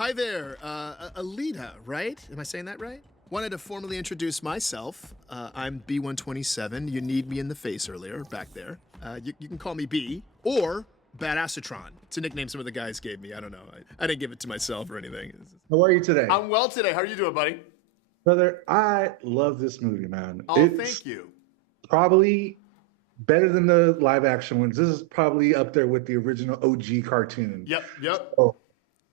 Hi there, Alita, right? Am I saying that right? Wanted to formally introduce myself. I'm B127. You need me in the face earlier, back there. You can call me B, or Badassatron. It's a nickname some of the guys gave me. I don't know. I didn't give it to myself or anything. How are you today? I'm well today. How are you doing, buddy? Brother, I love this movie, man. Oh, It's thank you. probably better than the live action ones. This is probably up there with the original OG cartoon. Yep. So,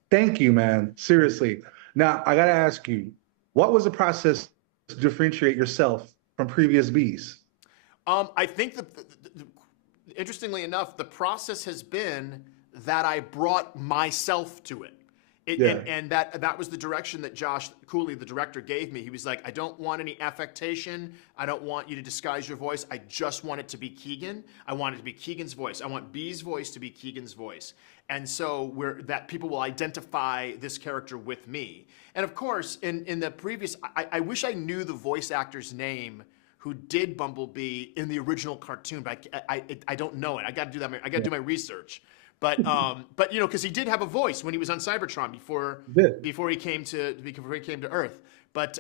thank you, man. Seriously. Now, I got to ask you, what was the process to differentiate yourself from previous Bs? I think interestingly enough, the process has been that I brought myself to it. And that was the direction that Josh Cooley, the director, gave me. He was like, I don't want any affectation. I don't want you to disguise your voice. I just want it to be Keegan. I want it to be Keegan's voice. I want B's voice to be Keegan's voice. And so that people will identify this character with me. And of course, in the previous, I wish I knew the voice actor's name who did Bumblebee in the original cartoon, but I don't know it. I got to do that. I got to do my research. But you know, because he did have a voice when he was on Cybertron before he came to Earth. But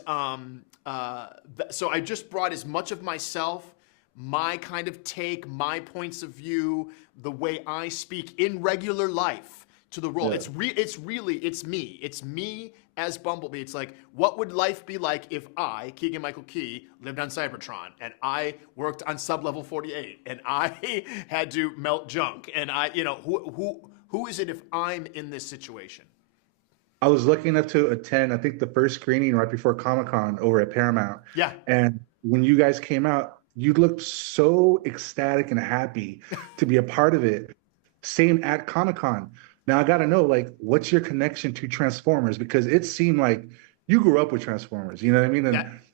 so I just brought as much of myself, my kind of take, my points of view, the way I speak in regular life to the role. Yeah. It's me. It's me as Bumblebee. It's like, what would life be like if I, Keegan Michael Key, lived on Cybertron and I worked on Sublevel 48 and I had to melt junk and who is it if I'm in this situation? I was lucky enough to attend, I think, the first screening right before Comic-Con over at Paramount. Yeah. And when you guys came out, you looked so ecstatic and happy to be a part of it. Same at Comic-Con. Now I got to know, like, what's your connection to Transformers? Because it seemed like you grew up with Transformers, you know what I mean?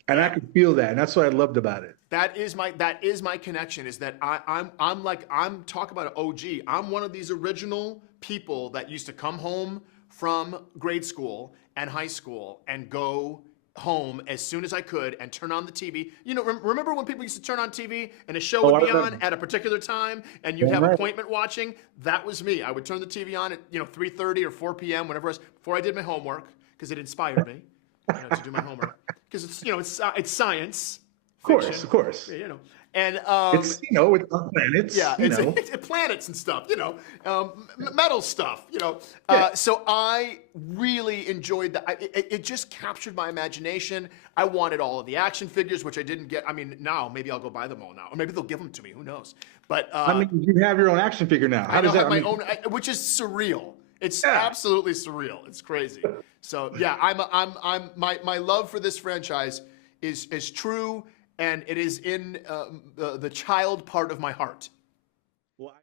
And I could feel that, and that's what I loved about it. That is my connection. Is that I'm talk about an OG. I'm one of these original people that used to come home from grade school and high school and go home as soon as I could and turn on the TV. You know, remember when people used to turn on TV and a show would be on at a particular time and you'd have appointment watching? That was me. I would turn the TV on at 3:30 or 4 p.m. whenever before I did my homework because it inspired me to do my homework because it's science. Fiction, of course. And it's with planets. Yeah, it's planets and stuff. Metal stuff. So I really enjoyed that. It just captured my imagination. I wanted all of the action figures, which I didn't get. I mean, now maybe I'll go buy them all now, or maybe they'll give them to me. Who knows? But I mean, you have your own action figure now. I have my own, which is surreal. It's absolutely surreal. It's crazy. So yeah, my love for this franchise is true. And it is in the child part of my heart. Well,